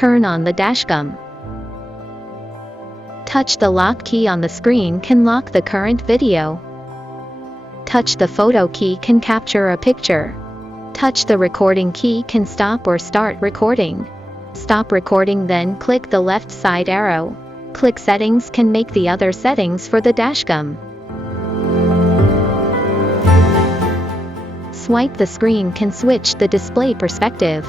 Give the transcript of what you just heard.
Turn on the dashcam. Touch the lock key on the screen can lock the current video. Touch the photo key can capture a picture. Touch the recording key can stop or start recording. Stop recording, then click the left side arrow. Click settings can make the other settings for the dashcam. Swipe the screen can switch the display perspective.